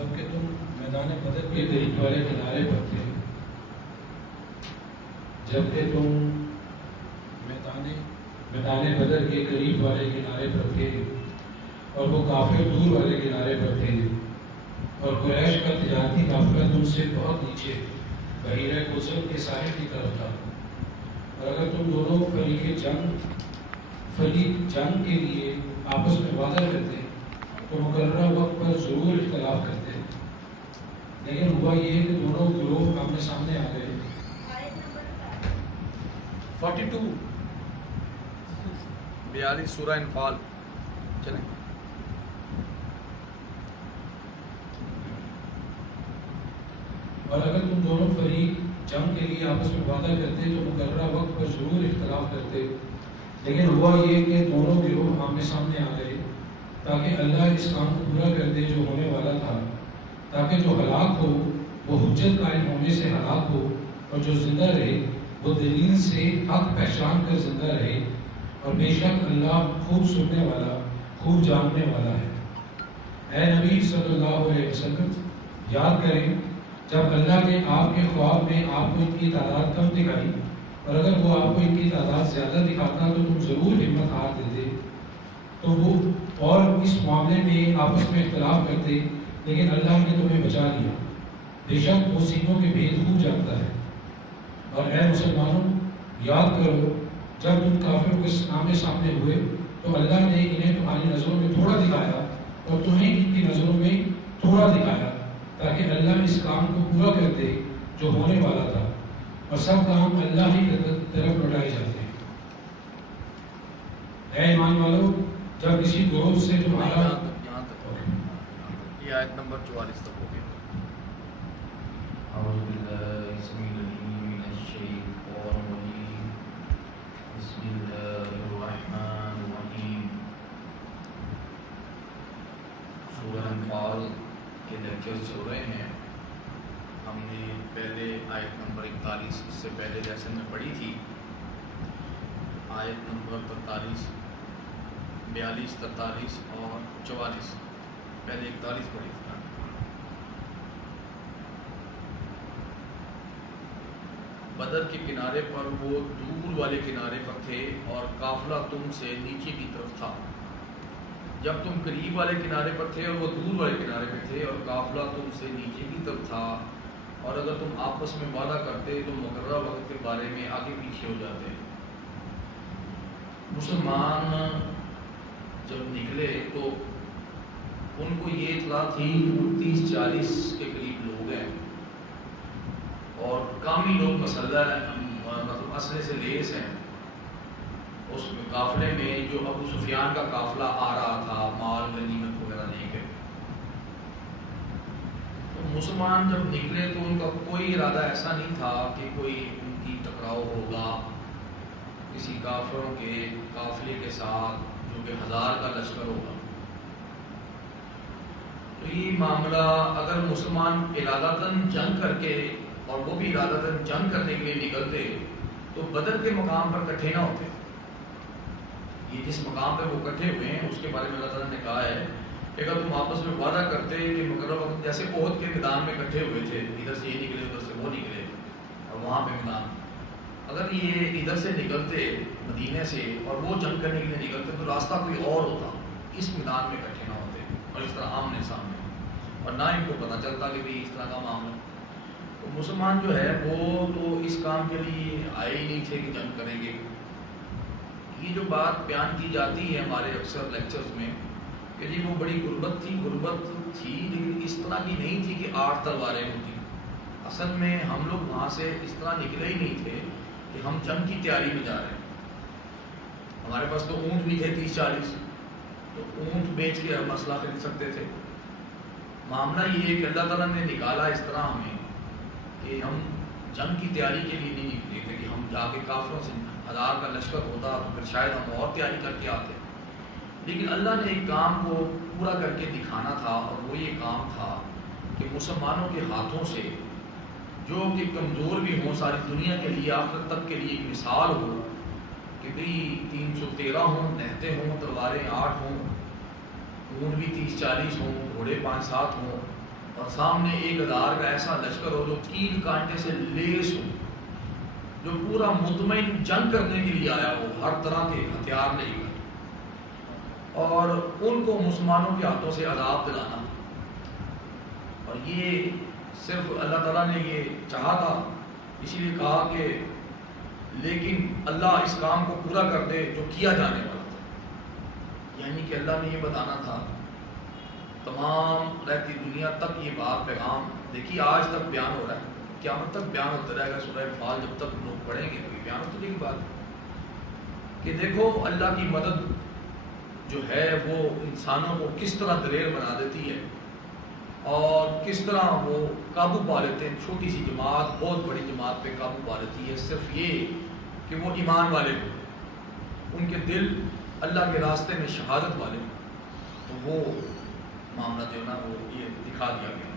جبکہ تم میدان بدر کے قریب والے کنارے پر تھے، جبکہ تم میدان بدر کے قریب والے کنارے پر تھے اور وہ کافر دور والے کنارے پر تھے، اور قریش کا تجارتی قافلہ تم سے بہت نیچے بحیرہ قزل کے ساحل کی طرف تھا۔ اور اگر تم دونوں فریق جنگ کے لیے آپس میں وعدہ کرتے تو مقررہ وقت پر ضرور اختلاف کرتے، لیکن ہوا یہ کہ دونوں گروہ آمنے سامنے آ گئے۔ 42 سورہ انفال چلیں۔ اور اگر تم دونوں فریق جنگ کے لیے آپس میں وعدہ کرتے تو مقررہ وقت پر ضرور اختلاف کرتے، لیکن ہوا یہ کہ دونوں گروہ آمنے سامنے آ گئے تاکہ اللہ اس کام کو پورا کر دے جو ہونے والا تھا، تاکہ جو ہلاک ہو وہ حجت قائم ہونے سے ہلاک ہو، اور جو زندہ رہے وہ دلیل سے حق پہچان کر زندہ رہے، اور بے شک اللہ خوب سننے والا خوب جاننے والا ہے۔ اے نبی صلی اللہ علیہ وسلم، یاد کریں جب اللہ نے آپ کے خواب میں آپ کو ان کی تعداد کم دکھائی، اور اگر وہ آپ کو ان کی تعداد زیادہ دکھاتا تو تم ضرور ہمت ہار دیتے تو وہ اور اس معاملے میں آپس میں اختلاف کرتے، لیکن اللہ نے تمہیں بچا لیا، بے شک وہ سینوں کے بھید خوب جانتا ہے۔ اور اے مسلمانوں، یاد کرو جب تم کافروں کے آمنے سامنے ہوئے تو اللہ نے انہیں تمہاری نظروں میں تھوڑا دکھایا اور تمہیں ان کی نظروں میں تھوڑا دکھایا، تاکہ اللہ اس کام کو پورا کر دے جو ہونے والا تھا، اور سب کام اللہ ہی کی طرف لوٹائے جاتے ہیں۔ اے ایمان والو، جب کسی گروہ سے تمہارا یہاں تک یہ آیت نمبر 44 تک ہو گیا۔ اعوذ باللہ السمیع العلیم من الشیطان الرجیم، بسم اللہ الرحمن الرحیم۔ سورہ انفال کے لیکچرز چل رہے ہیں۔ ہم نے پہلے آیت نمبر 41 اس سے پہلے لیسن میں پڑھی تھی، آیت نمبر 43 42 43 اور 44، پہلے 41 پڑھی تھی۔ بدر کے کنارے پر وہ دور والے کنارے پر تھے اور قافلہ تم سے نیچے کی طرف تھا، جب تم قریب والے کنارے پر تھے اور وہ دور والے کنارے پہ تھے، اور قافلہ تم سے نیچے کی طرف تھا، اور اگر تم آپس میں وعدہ کرتے تو مقررہ وقت کے بارے میں آگے پیچھے ہو جاتے۔ مسلمان جب نکلے تو ان کو یہ اطلاع تھی کہ 30-40 کے قریب لوگ ہیں، اور کامی لوگ مطلب اسلحے سے لیس ہیں۔ اس قافلے میں جو ابو سفیان کا قافلہ آ رہا تھا مال غنیمت وغیرہ لے کے، تو مسلمان جب نکلے تو ان کا کوئی ارادہ ایسا نہیں تھا کہ کوئی ان کی ٹکراؤ ہوگا کسی کافروں کے قافلے کے ساتھ جو کہ 1000 کا لشکر ہوگا۔ تو یہ معاملہ اگر مسلمان ارادتاً جنگ کر کے، اور وہ بھی ارادتاً جنگ کرنے کے لیے نکلتے، تو بدر کے مقام پر اکٹھے نہ ہوتے۔ یہ جس مقام پہ وہ اکٹھے ہوئے ہیں اس کے بارے میں اللہ تعالیٰ نے کہا ہے کہ اگر تم آپس میں وعدہ کرتے کہ مقررہ وقت، جیسے عہد کے میدان میں اکٹھے ہوئے تھے، ادھر سے یہ نکلے ادھر سے وہ نکلے، اور وہاں پہ میدان، اگر یہ ادھر سے نکلتے مدینے سے اور وہ جنگ کرنے کے لیے نکلتے تو راستہ کوئی اور ہوتا، اس میدان میں اکٹھے نہ ہوتے اور اس طرح آمنے سامنے، اور نہ ان کو پتہ چلتا کہ بھئی اس طرح کا معاملہ۔ تو مسلمان جو ہے وہ تو اس کام کے لیے آئے ہی نہیں تھے کہ جنگ کریں گے۔ یہ جو بات بیان کی جاتی ہے ہمارے اکثر لیکچرز میں کہ جی وہ بڑی غربت تھی لیکن اس طرح کی نہیں تھی کہ 8 تلواریں ہوتی۔ اصل میں ہم لوگ وہاں سے اس طرح نکلے ہی نہیں تھے کہ ہم جنگ کی تیاری میں جا رہے ہیں۔ ہمارے پاس تو اونٹ بھی تھے 30-40، تو اونٹ بیچ کے ہم اسلحہ خرید سکتے تھے۔ معاملہ یہ ہے کہ اللہ تعالیٰ نے نکالا اس طرح ہمیں کہ ہم جنگ کی تیاری کے لیے نہیں نکلے تھے کہ ہم جا کے کافروں سے 1000 کا لشکر ہوتا تو پھر شاید ہم اور تیاری کر کے آتے، لیکن اللہ نے ایک کام کو پورا کر کے دکھانا تھا، اور وہ یہ کام تھا کہ مسلمانوں کے ہاتھوں سے جو کہ کمزور بھی ہوں ساری دنیا کے لیے آخرت تک کے لیے ایک مثال ہو کہ بھئی 313 ہوں، نہتے ہوں، تلواریں 8 ہوں، اونٹ بھی 30-40 ہوں، گھوڑے 5-7 ہوں، اور سامنے 1000 کا ایسا لشکر ہو جو تین کانٹے سے لیس ہو، جو پورا مطمئن جنگ کرنے کے لیے آیا ہو، ہر طرح کے ہتھیار لے کر، اور ان کو مسلمانوں کے ہاتھوں سے عذاب دلانا. اور یہ صرف اللہ تعالیٰ نے یہ چاہا تھا، اسی لیے کہا کہ لیکن اللہ اس کام کو پورا کر دے جو کیا جانے والا تھا. یعنی کہ اللہ نے یہ بتانا تھا تمام رہتی دنیا تک یہ بات پیغام. دیکھیے آج تک بیان ہو رہا ہے، قیامت تک بیان ہوتا رہے گا. سورہ انفال جب تک لوگ پڑھیں گے تو یہ بیان ہوتی رہے گی بات کہ دیکھو اللہ کی مدد جو ہے وہ انسانوں کو کس طرح دلیر بنا دیتی ہے اور کس طرح وہ قابو پا لیتے ہیں. چھوٹی سی جماعت بہت بڑی جماعت پہ قابو پا لیتی ہے، صرف یہ کہ وہ ایمان والے ہوں، ان کے دل اللہ کے راستے میں شہادت والے ہوں. تو وہ معاملہ جو ہے نا وہ یہ دکھا دیا گیا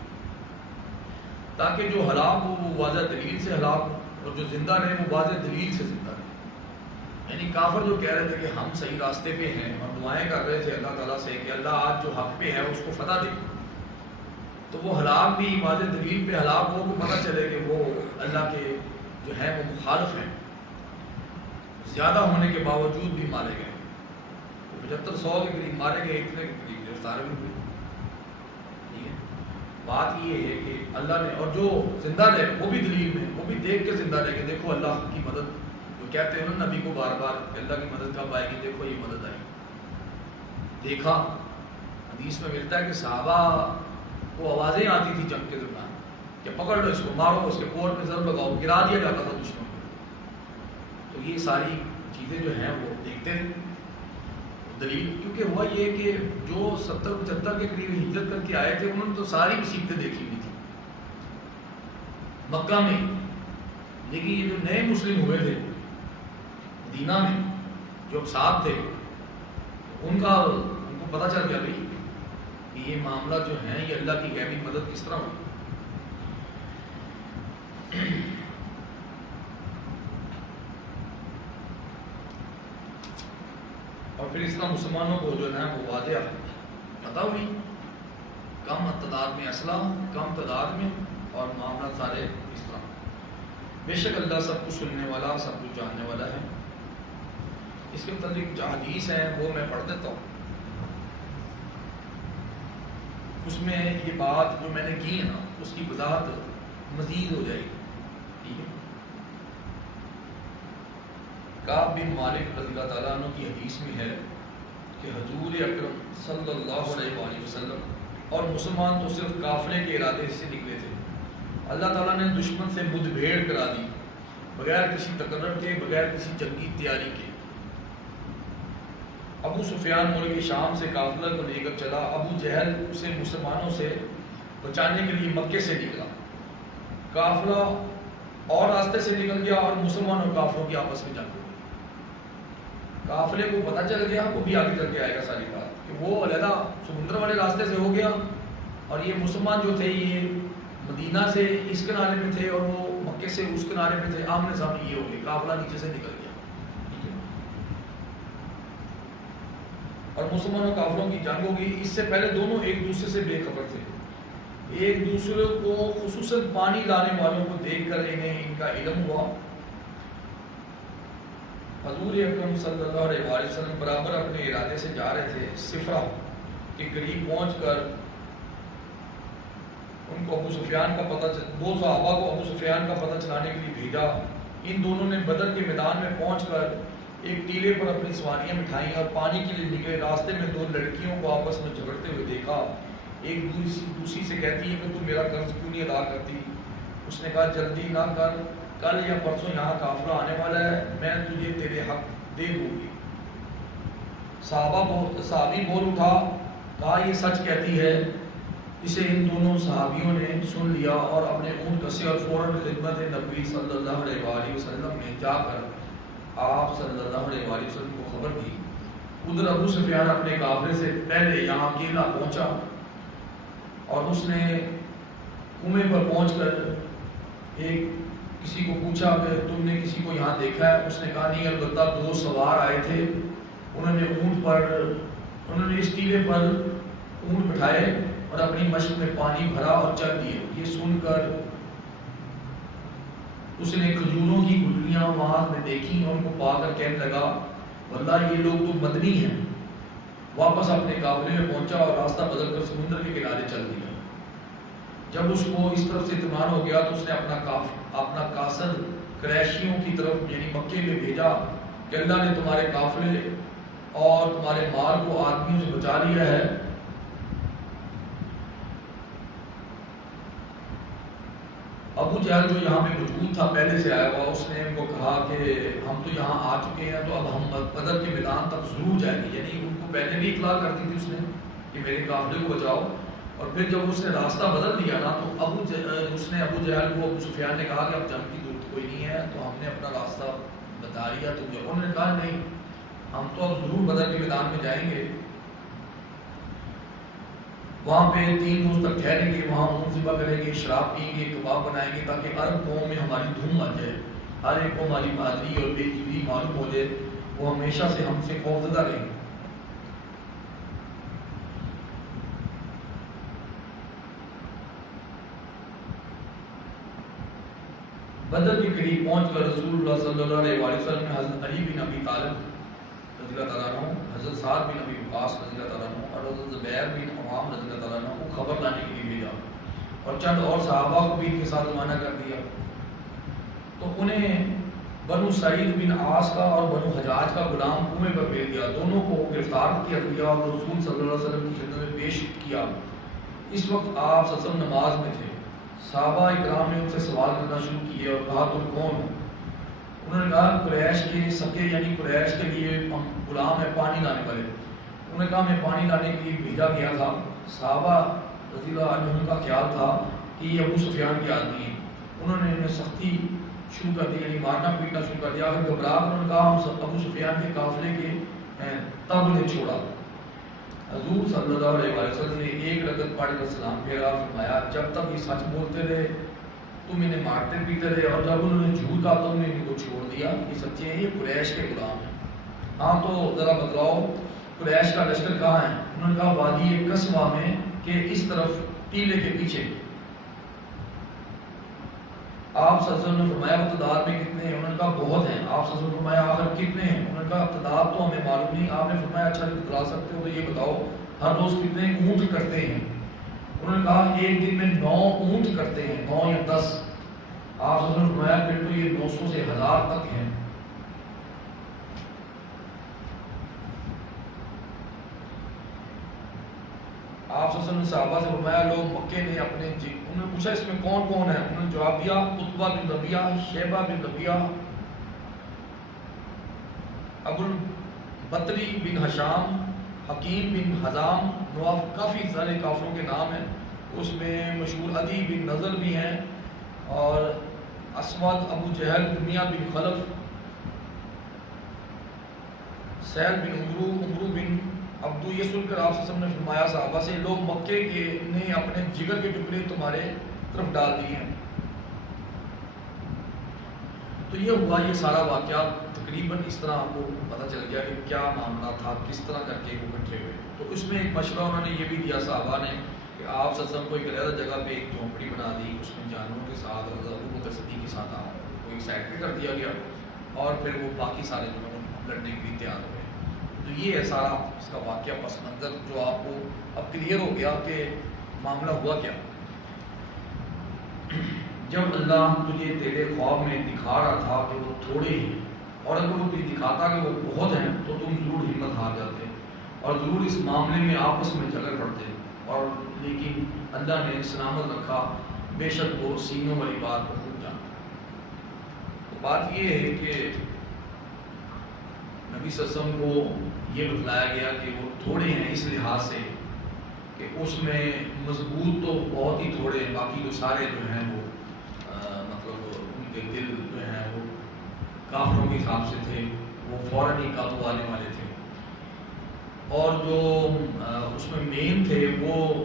تاکہ جو ہلاک ہو وہ واضح دلیل سے ہلاک ہو اور جو زندہ رہے وہ واضح دلیل سے زندہ رہے. یعنی کافر جو کہہ رہے تھے کہ ہم صحیح راستے پہ ہیں اور دعائیں کر رہے تھے اللہ تعالیٰ سے کہ اللہ آج جو حق پہ ہے اس کو فتح دے، تو وہ ہلاک بھی واضح دلیل پہ ہلاک ہو کہ پتہ چلے کہ وہ اللہ کے جو ہے وہ مخالف ہیں. زیادہ ہونے کے باوجود بھی مارے گئے، 7500 کے قریب مارے گئے، اتنے کے قریب گرفتار بھی ہوئے. ٹھیک ہے، بات یہ ہے کہ اللہ نے، اور جو زندہ رہے وہ بھی دلیل میں، وہ بھی دیکھ کے زندہ رہے کہ دیکھو اللہ کی مدد، جو کہتے ہیں نا نبی کو بار بار کہ اللہ کی مدد کب آئے گی، دیکھو یہ مدد آئی. دیکھا حدیث میں ملتا ہے کہ صحابہ کو آوازیں آتی تھی جنگ کے دوران کہ پکڑ لو اس کو، مارو اس کے پور پہ ضرب لگاؤ، گرا دیا جاتا تھا دشمن کو. تو یہ ساری چیزیں جو ہیں وہ دیکھتے تھے دلیل. کیونکہ ہوا یہ کہ جو 70-75 کے قریب ہجرت کر کے آئے تھے انہوں نے تو ساری مصیبتیں دیکھی ہوئی تھی مکہ میں، لیکن یہ جو نئے مسلم ہوئے تھے مدینہ میں جو ساتھ تھے ان کو پتہ چل گیا بھائی کہ یہ معاملہ جو ہے یہ اللہ کی غیبی مدد کس طرح ہوئی. اور پھر اس طرح مسلمانوں کو جو ہے وہ واضح پتہ ہوئی، کم تعداد میں اسلحہ، کم تعداد میں، اور معاملہ سارے اس طرح. بے شک اللہ سب کچھ سننے والا، سب کچھ جاننے والا ہے. اس کے متعلق جو حدیث ہیں وہ میں پڑھ دیتا ہوں. اس میں یہ بات جو میں نے کی ہے نا اس کی وضاحت مزید ہو جائے گی. ٹھیک ہے، کعب بن مالک رضی اللہ تعالیٰ عنہ کی حدیث میں ہے کہ حضور اکرم صلی اللہ علیہ وآلہ وسلم اور مسلمان تو صرف قافلے کے ارادے سے نکلے تھے. اللہ تعالیٰ نے دشمن سے مد بھیڑ کرا دی بغیر کسی تقرر کے، بغیر کسی جنگی تیاری کے. ابو سفیان ملک شام سے قافلہ کو لے کر چلا. ابو جہل اسے مسلمانوں سے بچانے کے لیے مکے سے نکلا. قافلہ اور راستے سے نکل گیا اور مسلمان اور کافروں کی آپس میں جنگ ہو گئی. قافلے کو پتہ چل گیا، وہ بھی آگے چل کے آئے گا ساری بات، کہ وہ علیحدہ سمندر والے راستے سے ہو گیا اور یہ مسلمان جو تھے یہ مدینہ سے اس کنارے میں تھے اور وہ مکے سے اس کنارے میں تھے. آمنے سامنے یہ ہو گئی، قافلہ نیچے سے نکل گیا. اور مسلمانوں اور کافروں کی جنگ ہو گئی. اس سے پہلے دونوں ایک دوسرے سے بے خبر تھے. ایک دوسرے کو خصوصاً پانی لانے والوں کو دیکھ کر انہیں ان کا علم ہوا. حضور اکرم صلی اللہ علیہ وآلہ وسلم برابر اپنے ارادے سے جا رہے تھے. صفرہ کے قریب پہنچ کر ان کو ابو سفیان کا پتہ، دو صحابہ کو ابو سفیان کا پتہ چلانے کے لیے بھیجا. ان دونوں نے بدر کے میدان میں پہنچ کر ایک ٹیلے پر اپنی سواریاں بٹھائیں اور پانی کے لیے نکلے. راستے میں دو لڑکیوں کو آپس میں جھگڑتے ہوئے دیکھا. ایک دوسری سے کہتی ہے کہ تو میرا قرض کیوں نہیں ادا کرتی. اس نے کہا جلدی نہ کر، کل یا پرسوں یہاں قافلہ آنے والا ہے، میں تجھے تیرے حق دے دوں گی. صحابی بول اٹھا، کہا یہ سچ کہتی ہے. اسے ان دونوں صحابیوں نے سن لیا اور اپنے اونٹ کسے اور فوراً خدمت نبی صلی اللہ علیہ وآلہ وسلم میں جا کر آپ صلی اللہ علیہ وآلہ وسلم کو خبر دی. ادھر ابو سفیان اپنے قافلے سے پہلے یہاں اکیلا پہنچا اور اس نے کنویں پر پہنچ کر کسی کو پوچھا کہ تم نے کسی کو یہاں دیکھا ہے. اس نے کہا نہیں، البتہ دو سوار آئے تھے، انہوں نے اونٹ پر، انہوں نے اس ٹیلے پر اونٹ بٹھائے اور اپنی مشق میں پانی بھرا اور چل دیے۔ یہ سن کر اس نے کھجوروں کی گٹلیاں وہاں میں دیکھی اور ان کو پا کر کہنے لگا واللہ یہ لوگ تو مدنی ہیں۔ واپس اپنے قافلے میں پہنچا اور راستہ بدل کر سمندر کے کنارے چل دیا۔ جب اس کو اس طرف سے اطمینان ہو گیا تو اس نے اپنا قاصد قریشیوں کی طرف یعنی مکے میں بھیجا کہ اللہ نے تمہارے قافلے اور تمہارے مال کو آدمیوں سے بچا لیا ہے۔ ابو جہل جو یہاں پہ موجود تھا پہلے سے آیا ہوا، اس نے ان کو کہا کہ ہم تو یہاں آ چکے ہیں تو اب ہم بدر کے میدان تک ضرور جائیں گے، یعنی ان کو پہلے بھی اطلاع کر دی تھی اس نے کہ میرے قافلے کو بچاؤ۔ اور پھر جب اس نے راستہ بدل دیا نا تو اس نے ابو جہل کو ابو سفیان نے کہا کہ اب جنگ کی ضرورت کوئی نہیں ہے، تو ہم نے اپنا راستہ بتا دیا تمہیں۔ انہوں نے کہا نہیں، ہم تو اب ضرور بدر کے میدان میں جائیں گے، وہاں پہ 3 روز تک ٹھہریں گے، وہاں اونٹ ذبح کریں گے، شراب پئیں گے، کباب بنائیں گے تاکہ عرب قوم میں ہماری دھوم آ جائے، ہر ایک کو ہماری بہادری اور بے جوری معلوم ہو جائے، وہ ہمیشہ سے ہم سے خوفزدہ رہیں۔ بدر کے قریب پہنچ کر رسول اللہ صلی اللہ علیہ وسلم نے حضرت علی بن ابی طالب رضی اللہ تعالیٰ عنہ، حضرت سعد بن ابی وقاص رضی اللہ تعالیٰ عنہ اور حضرت زبیر بن عوام رضی اللہ تعالیٰ عنہ کو خبر لانے کے لیے بھیجا اور چند اور صحابہ کو بھی ان کے ساتھ روانہ کر دیا۔ تو انہیں بنو سعید بن عاص کا اور بنو حجاج کا غلام کنویں پر بھیج دیا، دونوں کو گرفتار کیا گیا اور رسول صلی اللہ علیہ وسلم کی خدمت میں پیش کیا۔ اس وقت آپ صلی اللہ علیہ وسلم نماز میں تھے، صحابہ اکرام نے ان سے سوال کرنا شروع کیے اور کہا تم کون ہو؟ انہوں نے کہا قریش کے سکے یعنی قریش کے لیے غلام ہے پانی لانے والے۔ انہوں نے کہا میں پانی لانے کے لیے بھیجا گیا تھا۔ صحابہ رضی اللہ عنہم کا خیال تھا کہ یہ ابو سفیان کے آدمی ہیں، انہوں نے انہیں سختی شروع کر دی یعنی مارنا پیٹنا شروع کر دیا۔ پھر گھبرا کر انہوں نے کہا ہم ابو سفیان کے قافلے کے ہیں، تب انہیں چھوڑا۔ حضور صلی اللہ علیہ وسلم نے ایک رکعت پڑھ کر سلام پھیرا، فرمایا جب تک یہ سچ بولتے رہے تم انہیں مارتے پیٹے رہے اور جب انہوں نے جھوٹ کہا تم نے ان کو چھوڑ دیا، یہ سچے ہیں، یہ قریش کے غلام ہیں۔ ہاں تو ذرا بتلاؤ قریش کا لشکر کہاں ہے؟ انہوں نے کہا وادی قصوہ میں کہ اس طرف ٹیلے کے پیچھے۔ آپ صلی اللہ علیہ وسلم نے فرمایا اقتدار میں کتنے ہیں؟ انہوں نے کہا بہت ہیں۔ آپ صلی اللہ علیہ وسلم نے فرمایا آخر کتنے ہیں؟ انہوں نے کہا اقتدار تو ہمیں معلوم نہیں۔ آپ نے فرمایا اچھا بتلا سکتے ہو تو یہ بتاؤ ہر روز کتنے اونٹ کرتے ہیں؟ انہوں نے کہا ایک دن میں 9 اونٹ کرتے ہیں، 9 یا 10۔ آپ صلی اللہ علیہ وسلم نے فرمایا پھر تو یہ 900 سے 1000 تک ہیں۔ آپ صلی اللہ علیہ وسلم نے صحابہ سے فرمایا لوگ مکے نے اپنے انہوں نے پوچھا اس میں کون کون ہے؟ انہوں نے جواب دیا عتبہ بن ربیعہ، شیبہ بن ربیعہ، ابو البطری بن ہشام، حکیم بن حزام، نواف، کافی سارے کافروں کے نام ہیں۔ اس میں مشہور عدی بن نظر بھی ہیں اور اسود، ابو جہل، امیہ بن خلف، سہل بن عمرو بن عبدو۔ یہ سن کر آپ صلی اللہ علیہ وسلم نے فرمایا صحابہ سے لوگ مکے کے نے اپنے جگر کے ٹکڑے تمہارے طرف ڈال دیے ہیں۔ تو یہ ہوا، یہ سارا واقعہ تقریباً اس طرح آپ کو پتہ چل گیا کہ کیا معاملہ تھا، کس طرح کر کے وہ اکٹھے ہوئے۔ تو اس میں ایک مشورہ انہوں نے یہ بھی دیا صحابہ نے کہ آپ صلی اللہ علیہ وسلم کو ایک علیحدہ جگہ پہ ایک جھونپڑی بنا دی، اس میں جانوروں کے ساتھ ابو بکر صدیق کے ساتھ کو ایک سائڈ پہ کر دیا گیا اور پھر وہ باقی سارے جو لڑنے کے لیے تیار ہوئے۔ تو یہ ہے سارا اس کا واقعہ پس منظر جو آپ کو اب کلیئر ہو گیا کہ معاملہ ہوا کیا۔ جب اللہ تجھے تیرے خواب میں دکھا رہا تھا کہ وہ تھوڑے ہیں اور اگر وہ تجھے دکھاتا کہ وہ بہت ہیں تو تم ضرور ہمت ہار جاتے اور ضرور اس معاملے میں آپس میں جھگڑ پڑتے، اور لیکن اللہ نے سلامت رکھا، بے شک وہ سینوں والی بات کو خوب جانتا۔ تو بات یہ ہے کہ نبی صلی اللہ علیہ وسلم کو یہ بتلایا گیا کہ وہ تھوڑے ہیں اس لحاظ سے کہ اس میں مضبوط تو بہت ہی تھوڑے ہیں، باقی جو سارے جو ہیں وہ مطلب ان کے دل جو ہیں وہ کافروں کے حساب سے تھے، وہ فوراً ہی قابو آنے والے تھے، اور جو اس میں مین تھے وہ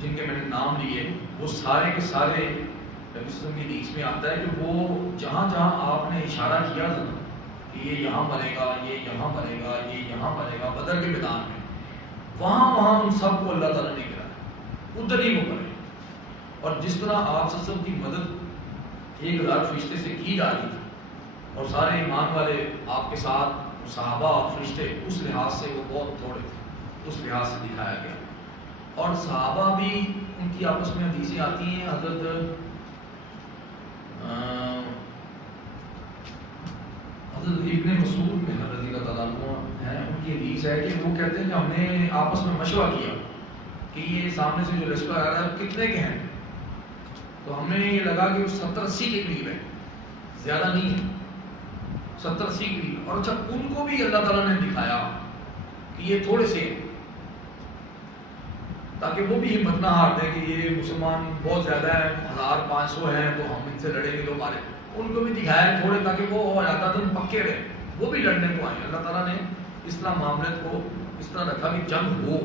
جن کے میں نے نام لیے وہ سارے کے سارے نبی صلی اللہ علیہ وسلم کی حدیث میں آتا ہے کہ وہ جہاں جہاں آپ نے اشارہ کیا تھا کہ یہ یہاں مرے گا، یہ یہاں مرے گا، یہ یہاں مرے گا بدر کے میدان میں، وہاں ان سب کو اللہ تعالیٰ نے گرایا، ادھر ہی وہ کرے. اور جس طرح آپ سب کی مدد 1000 فرشتے سے کی جا رہی تھی اور سارے ایمان والے آپ کے ساتھ صحابہ اور فرشتے، اس لحاظ سے وہ بہت تھوڑے تھے، اس لحاظ سے دکھایا گیا. اور صحابہ بھی ان کی آپس میں حدیثیں آتی ہیں. حضرت ابن مسعود میں رضی اللہ تعالیٰ عنہ ہیں، ان کی حدیث ہے کہ وہ کہتے ہیں کہ ہم نے آپس میں مشورہ کیا کہ یہ سامنے سے جو لشکر آ رہا ہے کتنے کے ہیں. تو ہمیں یہ لگا کہ وہ 70-80 کے قریب ہے، زیادہ نہیں ہے، 70-80 کے قریب. اور اچھا ان کو بھی اللہ تعالیٰ نے دکھایا کہ یہ تھوڑے سے ہیں، تاکہ وہ بھی ہمت نہ ہار دیں کہ یہ مسلمان بہت زیادہ ہیں، 1500 ہیں تو ہم ان سے لڑیں گے تو مارے. ان کو بھی دکھایا تھوڑے تاکہ وہ عادتاً پکے رہے، وہ بھی لڑنے کو آئیں. اللہ تعالیٰ نے اس طرح معاملت کو اس طرح رکھا کہ جنگ ہو.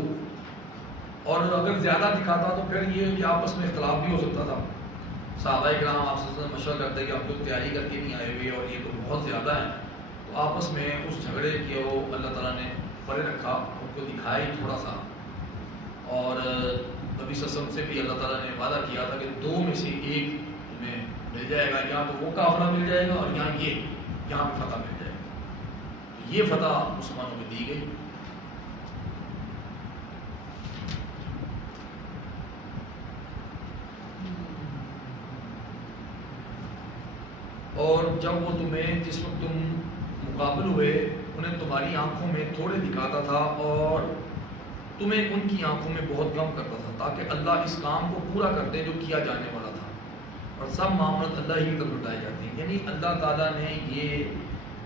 اور اگر زیادہ دکھاتا تو پھر یہ کہ آپس میں اختلاف بھی ہو سکتا تھا. صحابہ کرام آپ سے مشورہ کرتے کہ ہم تو تیاری کر کے نہیں آئے ہوئے اور یہ تو بہت زیادہ ہے، تو آپس میں اس جھگڑے کے وہ اللہ تعالیٰ نے پرے رکھا، ان کو دکھایا ہی تھوڑا سا. اور نبی صلی اللہ علیہ وسلم سے بھی اللہ تعالیٰ نے وعدہ کیا تھا کہ 2 میں سے 1 تمہیں مل جائے گا، یا تو وہ کافرہ مل جائے گا اور یہاں پہ فتح مل جائے گا. یہ فتح مسلمانوں کو دی گئی. اور جب وہ تمہیں جس وقت تم مقابل ہوئے انہیں تمہاری آنکھوں میں تھوڑے دکھاتا تھا اور تمہیں ان کی آنکھوں میں بہت کم کرتا تھا، تاکہ اللہ اس کام کو پورا کر دے جو کیا جانے والا تھا. اور سب معاملات اللہ ہی طرف لوٹائے جاتے ہیں. یعنی اللہ تعالیٰ نے یہ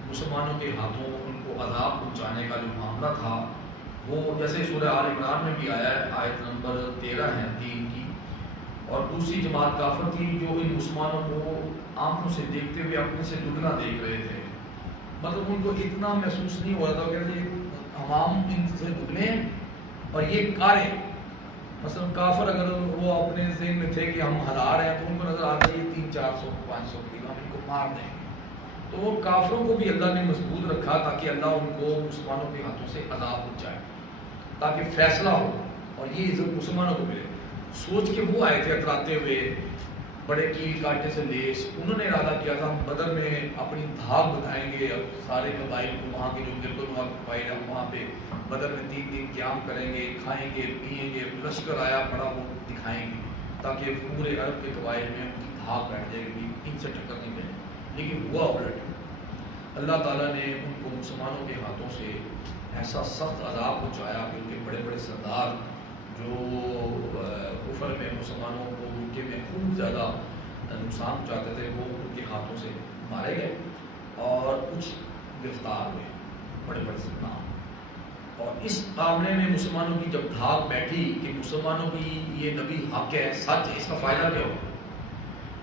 مسلمانوں کے ہاتھوں ان کو عذاب پہنچانے کا جو معاملہ تھا وہ جیسے سورہ آل عمران میں بھی آیا ہے، آیت نمبر 13 ہے 3 کی. اور دوسری جماعت کافر تھی جو ان مسلمانوں کو آنکھوں سے دیکھتے ہوئے اپنے سے دگنا دیکھ رہے تھے. مطلب ان کو اتنا محسوس نہیں ہو رہا تھا کہ ہم ان سے دگنے ہیں اور یہ کارے. مثلا کافر اگر وہ اپنے ذہن میں تھے کہ ہم ہزار ہیں تو ان کو نظر آتا ہے یہ 300-400-500 کلو ہم ان کو مار دیں گے. تو وہ کافروں کو بھی اللہ نے مضبوط رکھا تاکہ اللہ ان کو مسلمانوں کے ہاتھوں سے عذاب پہنچائے، تاکہ فیصلہ ہو اور یہ عزت مسلمانوں کو ملے. سوچ کے وہ آئے تھے اتراتے ہوئے بڑے کیل کاٹنے سے لیس. انہوں نے ارادہ کیا تھا ہم بدر میں اپنی دھاک بتائیں گے اور سارے قبائل کو، وہاں کے جو بالکل وہاں قبائل ہیں وہاں پہ بدر میں 3 دن قیام کریں گے، کھائیں گے پیئیں گے. لشکر آیا بڑا وہ دکھائیں گے تاکہ پورے عرب کے قبائل میں ان کی دھاک بیٹھ جائے گی، ان سے ٹکر نہیں ملے. لیکن ہوا الٹ. اللہ تعالیٰ نے ان کو مسلمانوں کے ہاتھوں سے ایسا سخت عذاب پہنچایا کہ ان کے بڑے بڑے سردار جو کفر میں مسلمانوں کو ان کے میں خوب زیادہ نقصان پہنچاتے تھے وہ ان کے ہاتھوں سے مارے گئے اور کچھ گرفتار ہوئے بڑے بڑے سردار. اور اس معاملے میں مسلمانوں کی جب دھاک بیٹھی کہ مسلمانوں کی یہ نبی حق ہے، سچ ہے، اس کا فائدہ کیا ہوا؟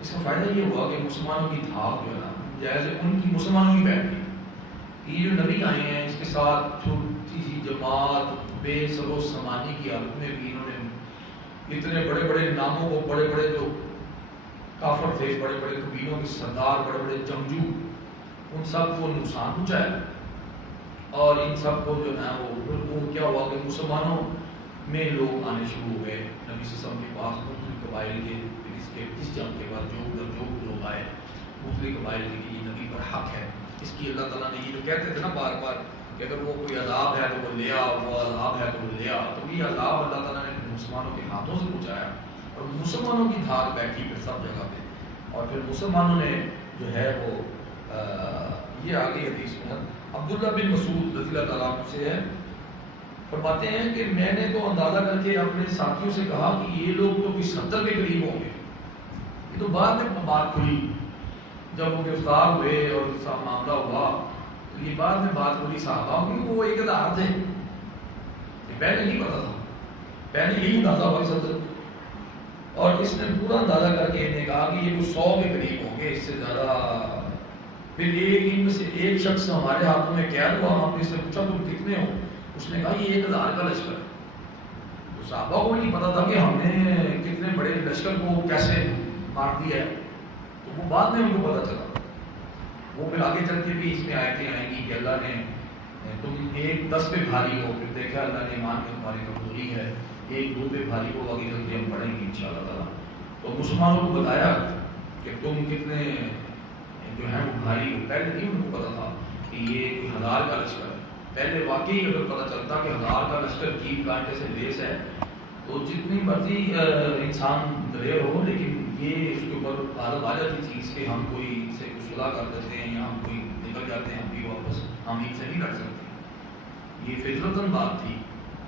اس کا فائدہ یہ ہوا کہ مسلمانوں کی دھاک جو ہے نا جیسے ان کی مسلمانوں کی بیٹھ گئی کہ یہ جو نبی آئے ہیں اس کے ساتھ چھوٹی سی جماعت بے سر و سمانی کی حالت میں بھی انہوں نے اتنے بڑے بڑے ناموں کو، بڑے بڑے جو کافر تھے، بڑے بڑے قبیلوں کے سردار، بڑے بڑے جنگجو، ان سب کو نقصان پہنچایا. اور ان سب کو جو ہے وہ کیا ہوا کہ مسلمانوں میں لوگ آنے شروع ہو گئے نبی صلی اللہ علیہ وسلم کے پاس مختلف قبائل کے. اس جنگ کے بعد جو لوگ آئے مختلف قبائل کے کہ یہ نبی پر حق ہے، اس کی اللہ تعالیٰ نے یہ جو کہتے تھے نا بار بار کہ اگر وہ کوئی عذاب ہے تو وہ لیا، وہ عذاب ہے تو وہ لیا، تو یہ عذاب اللہ تعالیٰ نے مسلمانوں کے ہاتھوں سے پہنچایا اور مسلمانوں کی دھاک بیٹھی پھر سب جگہ پہ. اور پھر مسلمانوں نے جو ہے وہ یہ آگے حدیث میں عبداللہ بن مسعود رضی اللہ تعالیٰ عنہ سے ہے، فرماتے ہیں کہ میں نے تو اندازہ کر کے اپنے ساتھیوں سے کہا کہ یہ لوگ تو کوئی 70 کے قریب ہوں گے. یہ تو بعد میں بات کھلی جب وہ گرفتار ہوئے اور سب معاملہ ہوا تو یہ بعد میں بات کھلی صحابہ کی وہ 1000 تھے. پہلے نہیں پتا تھا، پہلے یہی اندازہ ہوا 70. اور اس نے پورا اندازہ کر کے انہیں کہا کہ یہ کوئی 100 کے قریب ہوں گے، اس سے زیادہ. پھر ان میں سے ایک شخص ہمارے ہاتھوں میں قید ہوا، ہم نے اس سے پوچھا تم کتنے ہو؟ اس نے کہا یہ 1000 کا لشکر ہے. تو صحابہ کو نہیں پتا تھا کہ ہم نے کتنے بڑے لشکر کو کیسے مار دیا ہے. تو وہ بعد میں ان کو پتا چلا. وہ پھر آگے چل کے بھی اس میں آیتیں آئیں گی کہ اللہ نے تم ایک 10 پہ بھاری ہو، پھر دیکھا اللہ نے ایمان میں تمہاری کمزوری ہے، ایک 2 پہ بھاری ہو، آگے چل کے ہم پڑھیں گے انشاءاللہ تعالیٰ. تو مسلمانوں کو بتایا کہ تم کتنے جو ہے وہ بھاری ہو. پہلے نہیں ان کو پتا تھا کہ یہ کوئی 1000 کا لشکر ہے. پہلے واقعی اگر پتا چلتا کہ 1000 کا لشکر کیل کانٹے سے لیس ہے تو جتنی مرضی انسان دلیر ہو، لیکن یہ اس کے اوپر عادت آ جاتی چیز کہ ہم کوئی سے کچھ صلح کر دیتے ہیں یا ہم کوئی نکل جاتے ہیں، ہم بھی واپس ہم ایک سے نہیں کر سکتے. یہ فطرتاً بات تھی،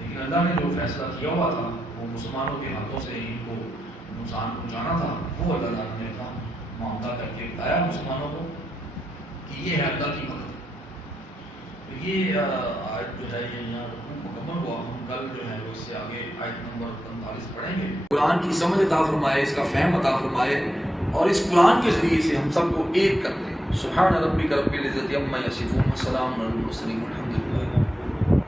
لیکن اللہ نے جو فیصلہ کیا ہوا تھا وہ مسلمانوں کے ہاتھوں سے ان کو نقصان پہنچانا تھا، وہ اللہ تعالیٰ نے اپنا معاملہ کر کے بتایا مسلمانوں کو کہ یہ ہے اللہ کی مدد. تو یہ آیت جو ہے یہ یہاں مکمل ہوا. ہم کل جو ہے وہ اس سے آگے آیت نمبر 45 پڑھیں گے. قرآن کی سمجھ عطا فرمائے، اس کا فہم عطا فرمائے، اور اس قرآن کے ذریعے سے ہم سب کو ایک کر دیں. سبحان ربک رب العزت عما یصفون وسلام علی المرسلین والحمد للہ.